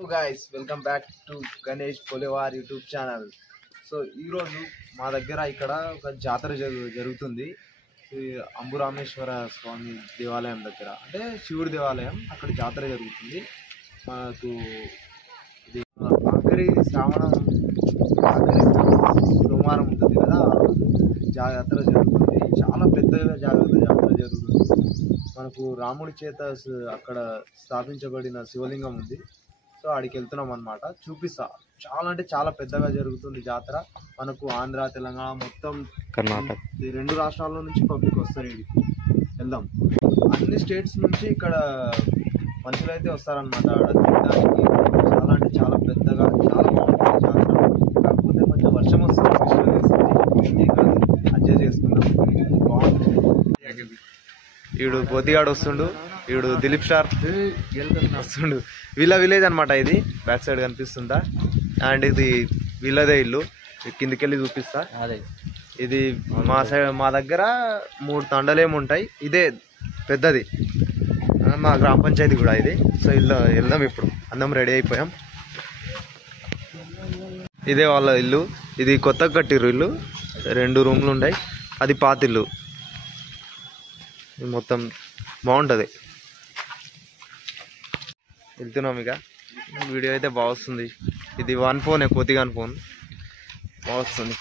Hello guys, welcome back to Ganesh Polevar YouTube channel. So ఈరోజు మా దగ్గర ఇక్కడ ఒక జాతర జరుగుతుంది. అంబురామేశ్వర స్వామి దేవాలయం దగ్గర, అంటే శివుడి దేవాలయం, అక్కడ జాతర జరుగుతుంది. మనకు ఇది శ్రావణం సోమవారం ఉంటుంది కదా, ఆ రోజు జాతర జరుగుతుంది. చాలా పెద్దగా జాతర జరుగుతుంది. మనకు రాముడి చేత అక్కడ స్థాపించబడిన శివలింగం ఉంది. సో ఆడికి వెళ్తున్నాం అన్నమాట. చూపిస్తా. చాలా అంటే చాలా పెద్దగా జరుగుతుంది జాతర. మనకు ఆంధ్ర, తెలంగాణ, మొత్తం కర్ణాటక, ఈ రెండు రాష్ట్రాల నుంచి పబ్లిక్ వస్తారు. ఇడికి వెళ్దాం. అన్ని స్టేట్స్ నుంచి ఇక్కడ మనుషులు అయితే వస్తారనమాట ఆడ తినడానికి. చాలా అంటే చాలా పెద్దగా, చాలా బాగుంటుంది జాతర. కాకపోతే కొంచెం వర్షం వస్తుంది, అడ్జస్ట్ చేసుకుందాం. బాగుంటుంది. ఈడు బోతిగాడు వస్తుండు, ఈడు దిలీప్ స్టార్ వస్తుండు. వీళ్ళ విలేజ్ అనమాట. ఇది బ్యాక్ సైడ్ కనిపిస్తుందా? అండ్ ఇది వీళ్ళదే ఇల్లు. కిందికెళ్ళి చూపిస్తా. ఇది మా దగ్గర 3 తండలేమి ఉంటాయి. ఇదే పెద్దది, మా గ్రామ పంచాయతీ కూడా ఇది. సో వెళ్దాం. ఇప్పుడు అందరం రెడీ అయిపోయాం. ఇదే వాళ్ళ ఇల్లు. ఇది కొత్తగా కట్టిర్రు ఇల్లు. 2 రూమ్లు ఉన్నాయి. అది పాతిల్లు. మొత్తం బాగుంటుంది. వెళ్తున్నాం. ఇక వీడియో అయితే బాగా వస్తుంది. ఇది 1 ఫోన్, కొద్దిగాని ఫోన్ బాగా వస్తుంది.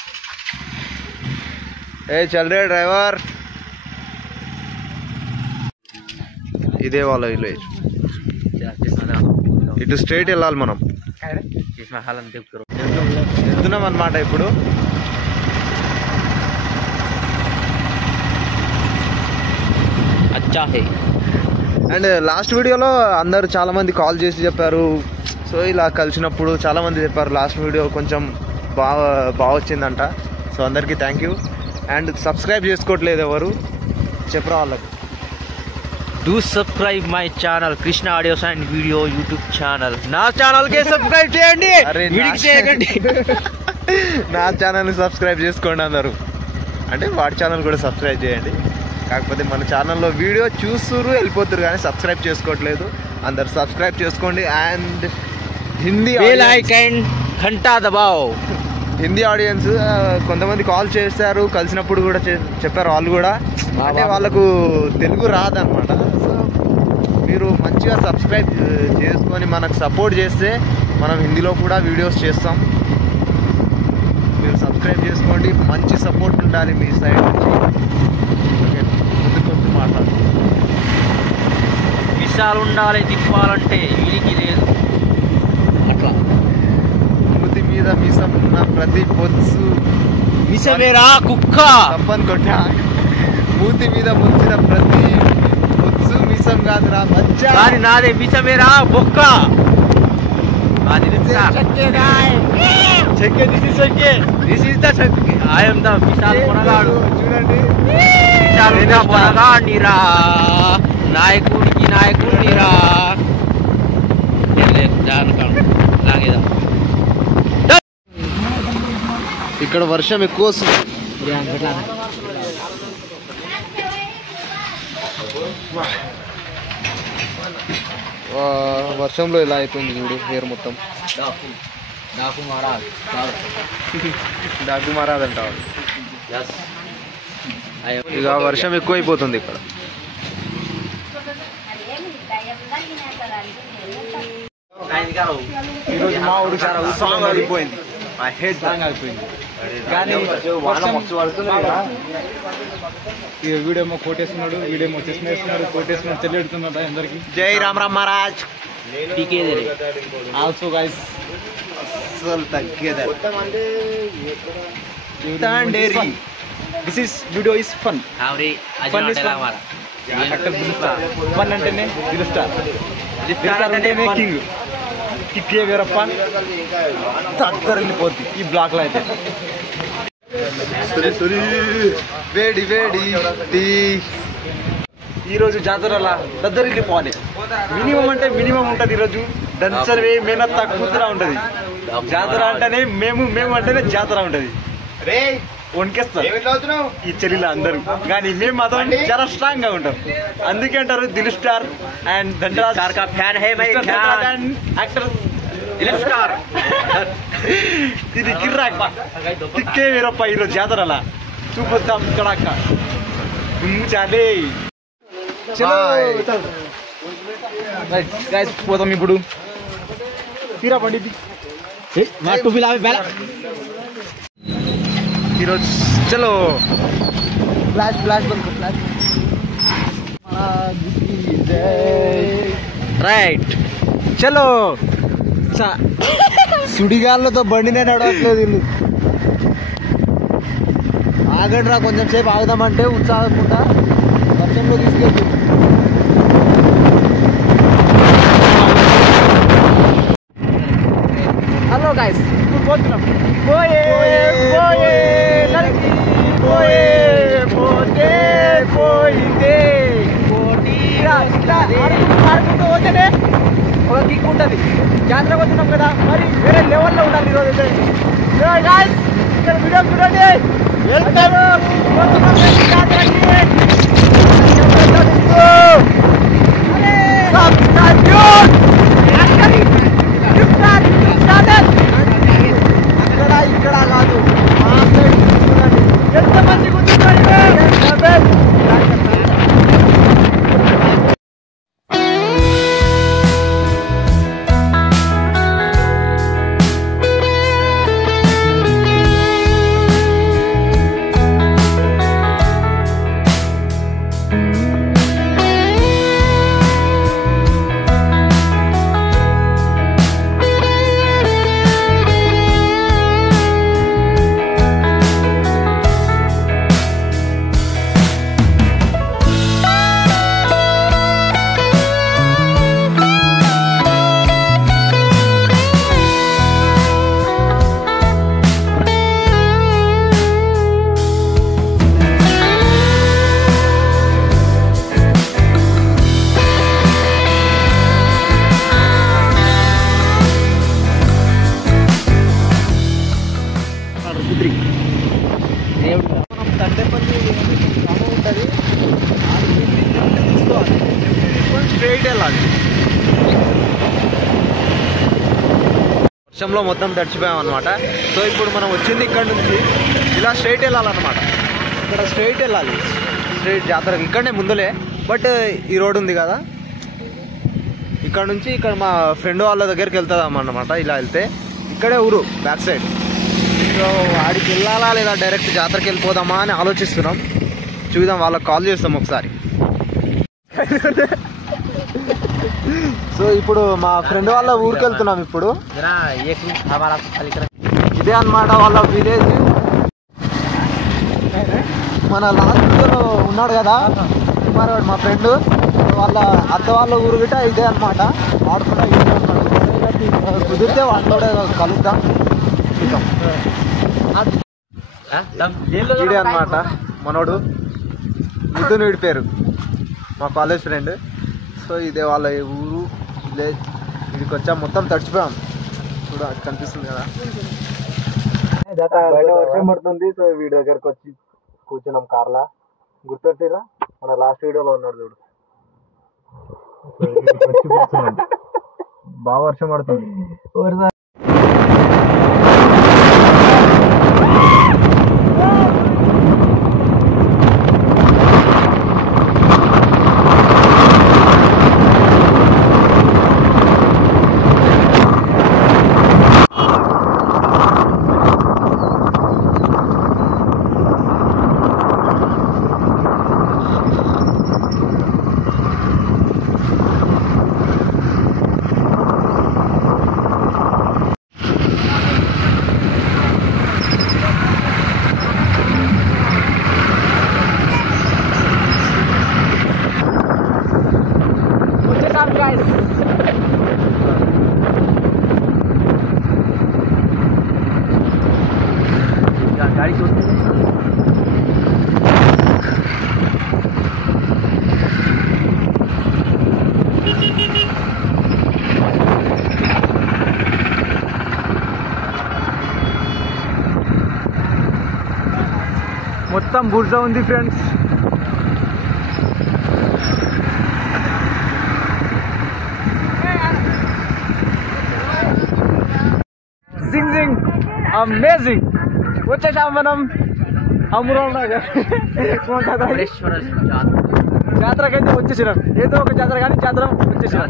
ఏ చల్ రే డ్రైవర్. ఇదే వాళ్ళ విలేజ్. ఇటు స్ట్రైట్ వెళ్ళాలి మనం. వెళ్తున్నాం అన్నమాట ఇప్పుడు. అండ్ లాస్ట్ వీడియోలో అందరు చాలా మంది కాల్ చేసి చెప్పారు. సో ఇలా కలిసినప్పుడు చాలా మంది చెప్పారు లాస్ట్ వీడియో కొంచెం బాగా వచ్చిందంట. సో అందరికీ థ్యాంక్ యూ. అండ్ సబ్స్క్రైబ్ చేసుకోవట్లేదు ఎవరు, చెప్పరా వాళ్ళకి. Do subscribe my channel Krishna audios and video YouTube channel. నా ఛానల్ కే సబ్స్క్రైబ్ చేయండి. చేయకండి. నా ఛానల్ని సబ్స్క్రైబ్ చేసుకోండి అందరు. అంటే వాడి ఛానల్ కూడా సబ్స్క్రైబ్ చేయండి. కాకపోతే మన ఛానల్లో వీడియో చూస్తున్నారు, వెళ్ళిపోతారు, కానీ సబ్స్క్రైబ్ చేసుకోవట్లేదు. అందరు సబ్స్క్రైబ్ చేసుకోండి. అండ్ హిందీ ఘంటా దబావ్. హిందీ ఆడియన్స్ కొంతమంది కాల్ చేశారు, కలిసినప్పుడు కూడా చెప్పారు వాళ్ళు కూడా. అంటే వాళ్ళకు తెలుగు రాదనమాట. సో మీరు మంచిగా సబ్స్క్రైబ్ చేసుకొని మనకు సపోర్ట్ చేస్తే మనం హిందీలో కూడా వీడియోస్ చేస్తాం. మీరు సబ్స్క్రైబ్ చేసుకోండి. మంచి సపోర్ట్ ఉండాలి మీ సైడ్ నుంచి. ముందుకు మాట్లాడు. విషయాలు ఉండాలి, తిప్పాలంటే వీరికి లేదు. అట్లా మూతి మీద మీసం ఉన్న ప్రతి పొత్సు మిసమేరా కుక్క తప్పని కొట్టా. మూతి మీద ముంచిన ప్రతి పొత్సు మిసం కాదురా బచ్చా. కానీ నాదే మిసమేరా బొక్క. చూడండి, నాయకుడికి నాయకుడిరా. ఇక్కడ వర్షం ఎక్కువ వస్తుంది. వర్షంలో ఇలా అయిపోయింది చూడు, హెయిర్ మొత్తం. డాకు మారాదంట. ఇక వర్షం ఎక్కువైపోతుంది ఇక్కడ. ఈరోజు మా ఊరు చాలా ఉత్సాహంగా అయిపోయింది. అయిపోయింది. కానీ వీడేమో కోటేస్తున్నాడు, వీడేమో చెస్న వేస్తున్నాడు, కోటేస్తున్నాడు, చెల్లెడుతున్నాడు అందరికి. జై Ram Ram Maharaj. Also guys this is video is fun. Fun అంటేనే దిలుస్టార్ అంటేనే కింగ్. కిక్ వేరప్ప వెళ్ళిపోద్ది ఈ బ్లాక్ లో అయితే. వేడి వేడి ఈరోజు జాతరలా దద్దరిల్లిపోవాలి. మినిమం అంటే మినిమం ఉంటుంది. ఈరోజు దంచర్వే మేనత్త కూతురా ఉంటుంది. జాతర అంటేనే మేము అంటేనే జాతర ఉంటుంది. వణికేస్తారు ఈ చెల్లిలో అందరూ. కానీ మేము మాత్రం చాలా స్ట్రాంగ్ గా ఉంటాం. అందుకే అంటారు Dil star and Dhanraj actor ఇది గిర్రాక్ తిక్కే వీరప్ప ఈరోజు జాతరలా చూపిద్దాం ఇక్కడ చాలే పోతాం ఇప్పుడు తీరా పండి ఈరోజు చలో ఫ్లాష్ ఫ్లాష్ ఫ్లాష్ రైట్ చలో సుడిగాళ్ళతో బండినే నడవట్లేదు వీళ్ళు ఆగండి రా కొంచెం సేపు ఆగుదామంటే ఉత్సాహకుండా వర్షంలో తీసుకెళ్ళి హలో గైస్ ఇప్పుడు పోతున్నాం పోయే పోయే నరికి పోయే పోతే పోయిందే ఆడుకుంటూ పోతేనే ఒక కిక్ ఉంటుంది జాతరకు వస్తున్నాం కదా మరి వేరే లెవెల్లో ఉండాలి ఈరోజు అయితే ఇక్కడ వీడియో చూడండి వెళ్తాను అక్కడ ఇక్కడ కాదు ఎంత మంచిగా వర్షంలో మొత్తం తడిచిపోయాం అనమాట. సో ఇప్పుడు మనం వచ్చింది ఇక్కడ నుంచి ఇలా స్ట్రైట్ వెళ్ళాలన్నమాట. ఇక్కడ స్ట్రైట్ వెళ్ళాలి, స్ట్రైట్ జాతర ఇక్కడనే ముందులే. బట్ ఈ రోడ్ ఉంది కదా, ఇక్కడ నుంచి ఇక్కడ మా ఫ్రెండ్ వాళ్ళ దగ్గరికి వెళ్తాం అన్నమాట. ఇలా వెళ్తే ఇక్కడే ఊరు బ్యాక్ సైడ్. సో వాడికి వెళ్ళాలా లేదా డైరెక్ట్ జాతరకి వెళ్ళిపోదామా అని ఆలోచిస్తున్నాం. చూద్దాం, వాళ్ళకి కాల్ చేస్తాం ఒకసారి. సో ఇప్పుడు మా ఫ్రెండ్ వాళ్ళ ఊరికి వెళ్తున్నాం. ఇప్పుడు ఇదే అన్నమాట వాళ్ళ విలేజ్. మన లాస్ట్ వీడియోలో ఉన్నాడు కదా మరి మా ఫ్రెండ్, వాళ్ళ అత్త వాళ్ళ ఊరు గిట్ట ఇదే అనమాట. ఆడుకుంటా ఇదే అన్నాడు. కుదిరితే వాళ్ళు కూడా కలుద్దాం. ఇదే అనమాట మనోడు, మిథునుడి పేరు, మా కాలేజ్ ఫ్రెండ్. సో ఇదే వాళ్ళ ఊరు విలేజ్. ఇదికి వచ్చా మొత్తం తడిచిపోయాం. చూడ కనిపిస్తుంది కదా, బయట వర్షం పడుతుంది. సో వీడి దగ్గరకు వచ్చి కూర్చున్నాం కార్లా. గుర్తొచ్చిరా మన లాస్ట్ వీడియోలో ఉన్నాడు చూడు. బాగా వర్షం పడుతుంది. మొత్తం బురద ఉంది ఫ్రెండ్స్. అమేజింగ్. వచ్చేసాం మనం అమృతం జాతరకైతే వచ్చేసినాం. ఏదో ఒక జాతర కానీ జాతర వచ్చేసినాం.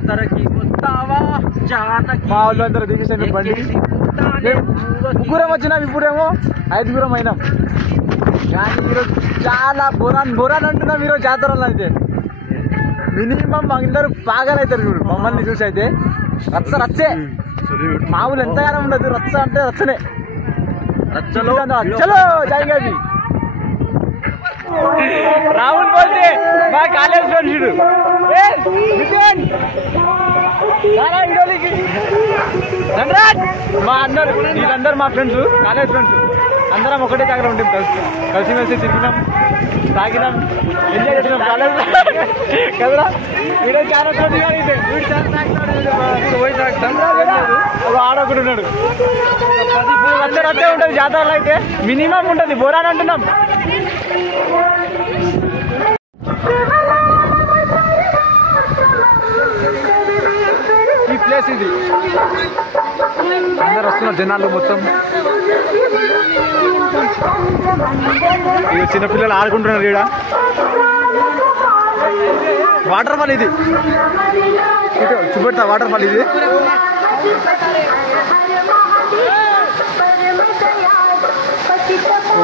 మా వాళ్ళు అందరూ దిగేసాను బండి. ముగ్గురం వచ్చినాం, ఇప్పుడేమో 5గురం అయినాం. కానీ ఈరోజు చాలా బొరాన్ అంటున్నాం. ఈరోజు జాతరలో అయితే మినిమం అందరూ పాగలవుతారు చూడు మమ్మల్ని చూసి. అయితే రచ్చే మామూలు ఎంతగానో ఉండదు. రచ్చ అంటే రచ్చనే. రచ్చలో జాయిగాది రాహుల్ పోతే మా కాలేజ్ ఫ్రెండ్స్ చూడు. మా అందరు వీళ్ళందరూ మా ఫ్రెండ్స్, కాలేజ్ ఫ్రెండ్స్ అందరం ఒకటే దగ్గర ఉంటాం. కలిసిమెలిసి తిరిగినాం, తాగినాం, ఎంజాయ్ చేసినాం కాలేజ్ కదరా. వీడియో చాలా ఆడొకటి ఉన్నాడు. రచ్చే ఉంటుంది జాతరలో. అయితే మినిమం ఉంటుంది బోరాన్ అంటున్నాం. ఈ ప్లేస్ ఇది. అందరు వస్తున్నారు జనాలు మొత్తం. ఇక చిన్నపిల్లలు ఆడుకుంటున్నారు. ఈడ వాటర్ ఫాల్ ఇది. చూపెడతా వాటర్ ఫాల్ ఇది.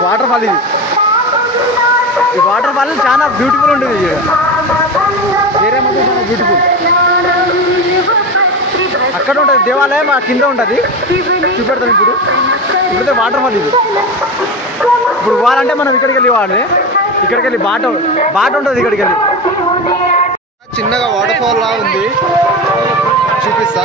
వాటర్ ఫాల్ ఇది. ఈ వాటర్ ఫాల్ చాలా బ్యూటిఫుల్ ఉంటుంది. వేరే మాత్రం చాలా బ్యూటిఫుల్. అక్కడ ఉంటుంది దేవాలయం, ఆ కింద ఉంటుంది. చూపెడతాం ఇప్పుడైతే వాటర్ ఫాల్ ఇది. ఇప్పుడు పోవాలంటే మనం ఇక్కడికి వెళ్ళి పోవాలి. ఇక్కడికి వెళ్ళి బాట ఉంటుంది. ఇక్కడికి వెళ్ళి చిన్నగా వాటర్ ఫాల్ లా ఉంది, చూపిస్తా.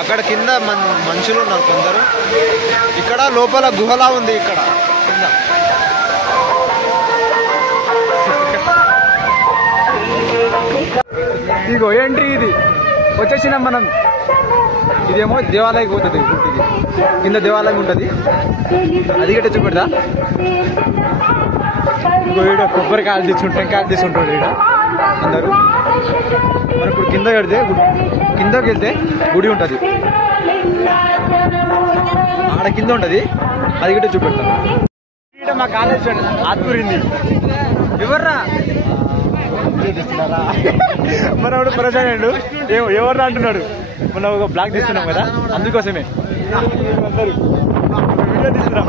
అక్కడ కింద మనుషులు ఉన్నారు కొందరు. ఇక్కడ లోపల గుహలా ఉంది. ఇక్కడ కింద ఇగో ఎంట్రీ ఇది. వచ్చేసినాం మనం. ఇదేమో దేవాలయం పోతుంది. కింద దేవాలయం ఉంటుంది. అది గట్టే చూపెడతా. ఇగో ఈడ కొబ్బరికాయలు తీసుకుంటాం, టెంకాయలు తీసుకుంటాడు ఈడ అందరూ. మనం ఇప్పుడు కిందకి వెళ్తే గుడి ఉంటుంది. ఆడ కింద ఉంటుంది. అది గట్టే చూపెడతాం. ఈడ మా కాలేజ్ ఫ్రెండ్ ఆత్మూరింది. ఎవర్రా మనవాడు ప్రజాడు ఎవర్రా అంటున్నాడు. మనం ఒక బ్లాగ్ తీస్తున్నాం కదా, అందుకోసమే అందరూ వీడియో తీస్తున్నాం.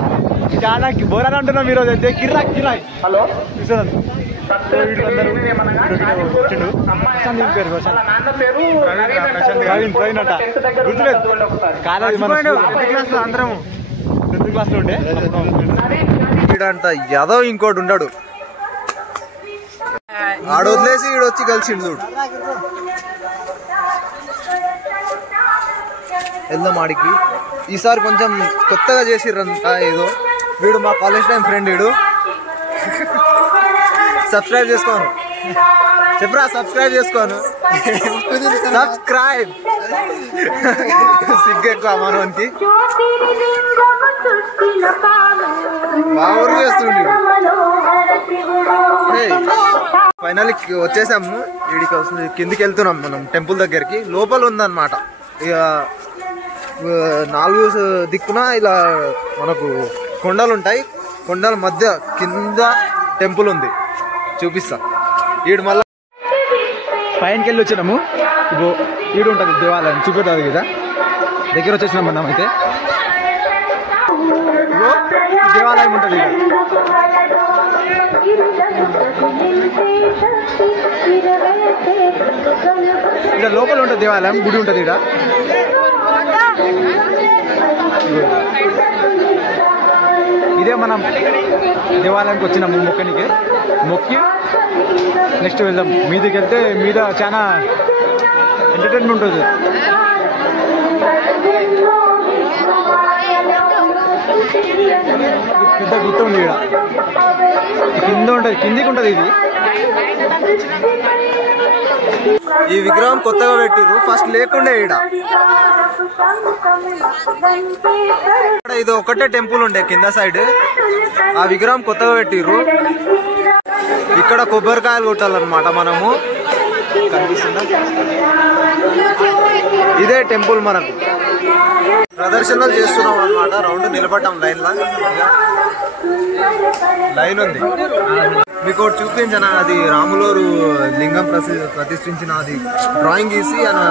చాలా బోరాలు అంటున్నాం ఈరోజు అయితే. కిరాక్ హలో తీసుకోండి. ప్రవీణ్ అంట గుర్తులేదు. కాలేజ్ అందరం 10th క్లాస్ లో ఉండే. ఈడంట యాదవ్ ఇంకోటి ఉన్నాడు. ఆడ వదిలేసి ఈడొచ్చి కలిసిండు చూడు. వెళ్దాం ఆడికి. ఈసారి కొంచెం కొత్తగా చేసిర్రంట ఏదో. వీడు మా కాలేజ్ టైం ఫ్రెండ్. వీడు సబ్స్క్రైబ్ చేసుకోను చెప్పరా. సబ్స్క్రైబ్ చేసుకోను. సబ్స్క్రైబ్ సిగ్గెక్కువ మనోనికి. మా ఊరు చేస్తుండే. ఫైనల్ వచ్చేసాము. వీడికి వస్తుంది. కిందికి వెళ్తున్నాం మనం టెంపుల్ దగ్గరికి. లోపల ఉందన్నమాట. ఇక 4 దిక్కున ఇలా మనకు కొండలు ఉంటాయి. కొండల మధ్య కింద టెంపుల్ ఉంది. చూపిస్తా. ఈడు మళ్ళా పైనకి వెళ్ళి వచ్చినాము. ఇగో ఈడు ఉంటుంది దేవాలయం. చూపెడతాది కదా. దగ్గర వచ్చేసినాం మనం. అయితే ఇగో దేవాలయం ఉంటుంది. ఇక్కడ లోపల ఉంటుంది దేవాలయం. గుడి ఉంటుంది ఇక్కడ. ఇదే మనం దేవాలయానికి వచ్చినాము మొక్కనికి. మొక్కి నెక్స్ట్ వెళ్దాం. మీదికి వెళ్తే మీద చాలా ఎంటర్టైన్మెంట్ ఉంటుంది. పెద్ద గుర్తు ఉంది ఇక్కడ. కింద ఉంటుంది, కిందికి ఉంటుంది ఇది. ఈ విగ్రహం కొత్తగా పెట్టిర్రు, ఫస్ట్ లేకుండే ఈడ. ఇది ఒకటే టెంపుల్ ఉండే కింద సైడ్, ఆ విగ్రహం కొత్తగా పెట్టిర్రు. ఇక్కడ కొబ్బరికాయలు కొట్టాలన్నమాట మనము. కనిపిస్తుందా? ఇదే టెంపుల్. మనకు ప్రదర్శనలు చేస్తున్నాం అన్నమాట. రౌండ్ నిలబడ్డాం లైన్ ఉంది. మీకు ఒకటి చూపించాను, అది రాములోరు లింగం ప్రతిష్ఠించిన అది డ్రాయింగ్ గీసి ఆయన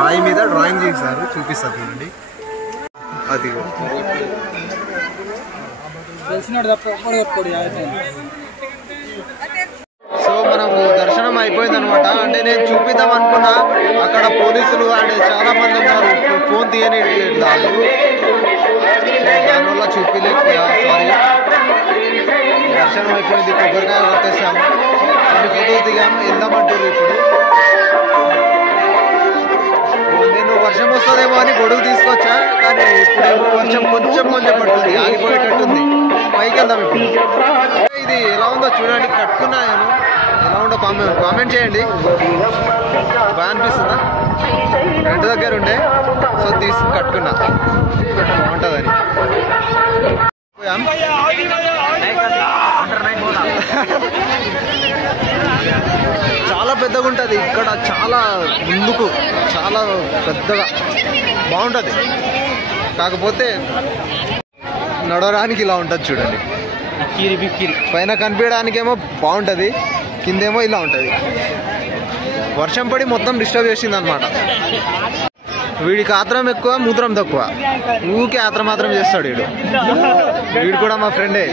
రాయి మీద డ్రాయింగ్ చేశారు. చూపిస్తారు చూడండి. అది సో మనకు దర్శనం అయిపోయింది అనమాట. అంటే నేను చూపిద్దాం అనుకున్నా, అక్కడ పోలీసులు అంటే చాలా మంది ఉన్నారు, ఫోన్ తీయలేదు. దానివల్ల చూపించలేకపోయా, సారీ. దర్శనం అయిపోయింది, కొబ్బరికాయ కొట్టేసాం, కొన్ని ఫోటోస్ దిగాము. వెళ్దామంటారు ఇప్పుడు. నేను వర్షం వస్తుందేమో అని గొడుగు తీసుకొచ్చా, కానీ ఇప్పుడేమో వర్షం కొంచెం పడుతుంది, ఆగిపోయేటట్టుంది. పైకి వెళ్దాం ఇప్పుడు. ఇది ఎలా ఉందో చూడండి, కట్టుకున్నా నేను. ఎలా ఉందో కామెంట్ చేయండి. బాగా అనిపిస్తుందా? ఫ్రెండ్ దగ్గర ఉండే, సో తీసుకుని కట్టుకున్నా, బాగుంటుందని. చాలా పెద్దగా ఉంటుంది ఇక్కడ, చాలా ముందుకు, చాలా పెద్దగా బాగుంటుంది. కాకపోతే నడవడానికి ఇలా ఉంటుంది చూడండి. పైన కనిపించడానికేమో బాగుంటుంది, కిందేమో ఇలా ఉంటుంది. వర్షం పడి మొత్తం డిస్టర్బ్ చేసింది అనమాట. వీడికి ఆత్రం ఎక్కువ, మూత్రం తక్కువ. ఊకే ఆత్రం మాత్రం చేస్తాడు వీడు. వీడు కూడా మా ఫ్రెండే.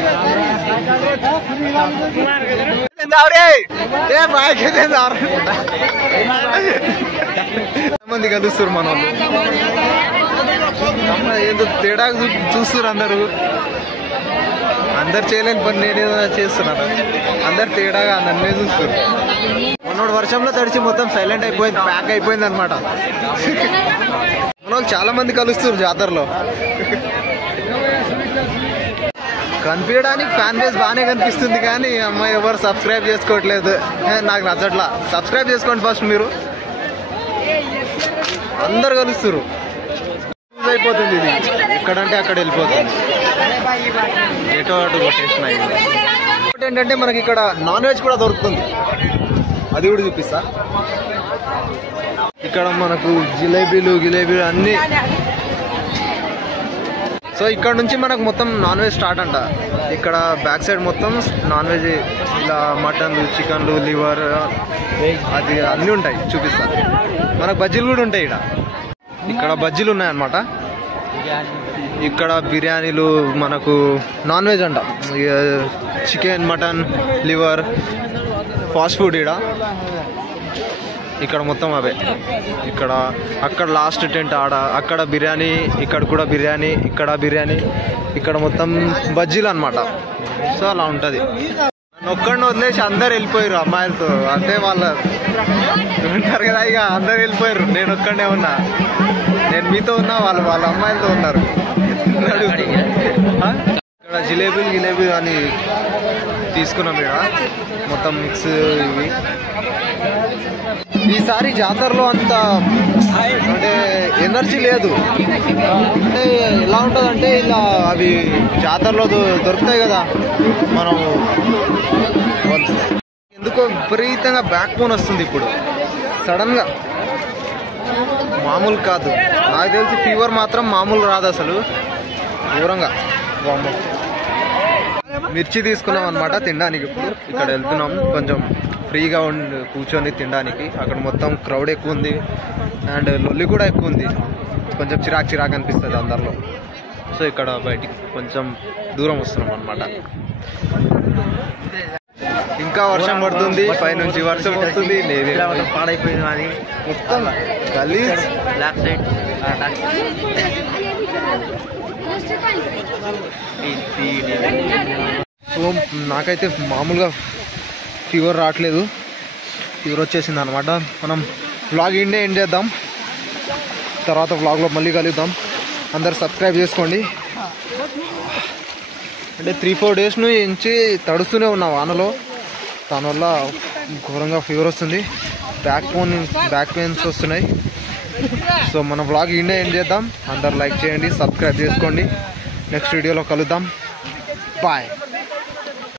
మంది కలుస్తారు మన వాళ్ళు. ఏదో తేడా చూస్తారు అందరూ. అందరు చేయలేని పని నేనేదో చేస్తున్నాను, అందరు తేడాగా నన్నే చూస్తారు. మనోడు వర్షంలో తడిచి మొత్తం సైలెంట్ అయిపోయింది, ప్యాక్ అయిపోయింది అనమాట. మన వాళ్ళు చాలా మంది కలుస్తారు జాతరలో. కనిపించడానికి ఫ్యాన్ బేస్ బాగానే కనిపిస్తుంది, కానీ అమ్మాయి ఎవరు సబ్స్క్రైబ్ చేసుకోవట్లేదు. నాకు నచ్చట్లా. సబ్స్క్రైబ్ చేసుకోండి ఫస్ట్ మీరు. అందరు కలుస్తారు. అయిపోతుంది ఇది, ఎక్కడంటే అక్కడ వెళ్ళిపోతుంది. ఎటో అటు కొట్టేసినాయి. ఇంకోటి ఏంటంటే మనకి ఇక్కడ నాన్ వెజ్ కూడా దొరుకుతుంది, అది కూడా చూపిస్తా. ఇక్కడ మనకు జిలేబీలు అన్నీ. సో ఇక్కడ నుంచి మనకు మొత్తం నాన్ వెజ్ స్టార్ట్ అంట. ఇక్కడ బ్యాక్ సైడ్ మొత్తం నాన్ వెజ్, ఇలా మటన్లు, చికెన్లు, లివర్, అది అన్నీ ఉంటాయి. చూపిస్తా. మనకు బజ్జీలు కూడా ఉంటాయి. ఇక్కడ బజ్జీలు ఉన్నాయన్నమాట. ఇక్కడ బిర్యానీలు, మనకు నాన్ వెజ్ అంట, chicken, mutton, liver, fast food. ఇక్కడ మొత్తం అవే. ఇక్కడ అక్కడ లాస్ట్ టెంట్ ఆడ, అక్కడ బిర్యానీ, ఇక్కడ కూడా బిర్యానీ, ఇక్కడ బిర్యానీ, ఇక్కడ మొత్తం బజ్జీలు అనమాట. సో అలా ఉంటుంది. ఒక్కడిని వదిలేసి అందరు వెళ్ళిపోయారు అమ్మాయిలతో. అంటే వాళ్ళు ఉంటారు కదా, ఇక అందరు వెళ్ళిపోయారు. నేను ఒక్కడనే ఉన్నా. నేను మీతో ఉన్నా, వాళ్ళ అమ్మాయిలతో ఉన్నారు. ఇక్కడ జిలేబీలు అని తీసుకున్నాం. ఇక్కడ మొత్తం మిక్స్. ఇవి ఈసారి జాతరలో అంత అంటే ఎనర్జీ లేదు. అంటే ఎలా ఉంటుందంటే, ఇలా అవి జాతరలో దొరుకుతాయి కదా, మనం ఎందుకో విపరీతంగా బ్యాక్ బోన్ వస్తుంది ఇప్పుడు సడన్గా. మామూలు కాదు. నాకు తెలిసి ఫీవర్ మాత్రం మామూలు రాదు అసలు, దూరంగా. మిర్చి తీసుకున్నాం అనమాట తినడానికి. ఇప్పుడు ఇక్కడ వెళ్తున్నాం, కొంచెం ఫ్రీగా కూర్చొని తినడానికి. అక్కడ మొత్తం క్రౌడ్ ఎక్కువ ఉంది, అండ్ లొల్లి కూడా ఎక్కువ ఉంది. కొంచెం చిరాకు అనిపిస్తుంది అందరిలో. సో ఇక్కడ బయటికి కొంచెం దూరం వస్తున్నాం అనమాట. ఇంకా వర్షం పడుతుంది, పైనుంచి వర్షం వస్తుంది. పాడైపోయింది అది మొత్తం గలీజ్. Black side. సో నాకైతే మామూలుగా ఫీవర్ రావట్లేదు, ఫీవర్ వచ్చేసింది అనమాట. మనం వ్లాగ్ ఎండ్ చేద్దాం, తర్వాత వ్లాగ్లో మళ్ళీ కలుద్దాం. అందరు సబ్స్క్రైబ్ చేసుకోండి. అంటే 3-4 డేస్ నుంచి తడుస్తూనే ఉన్నా వానలో, దానివల్ల ఘోరంగా ఫీవర్ వస్తుంది. బ్యాక్ పెయిన్స్ వస్తున్నాయి. సో మన వ్లాగ్ ఈయనే ఎండ్ చేద్దాం. అందరు లైక్ చేయండి, సబ్స్క్రైబ్ చేసుకోండి. నెక్స్ట్ వీడియోలో కలుద్దాం. బాయ్.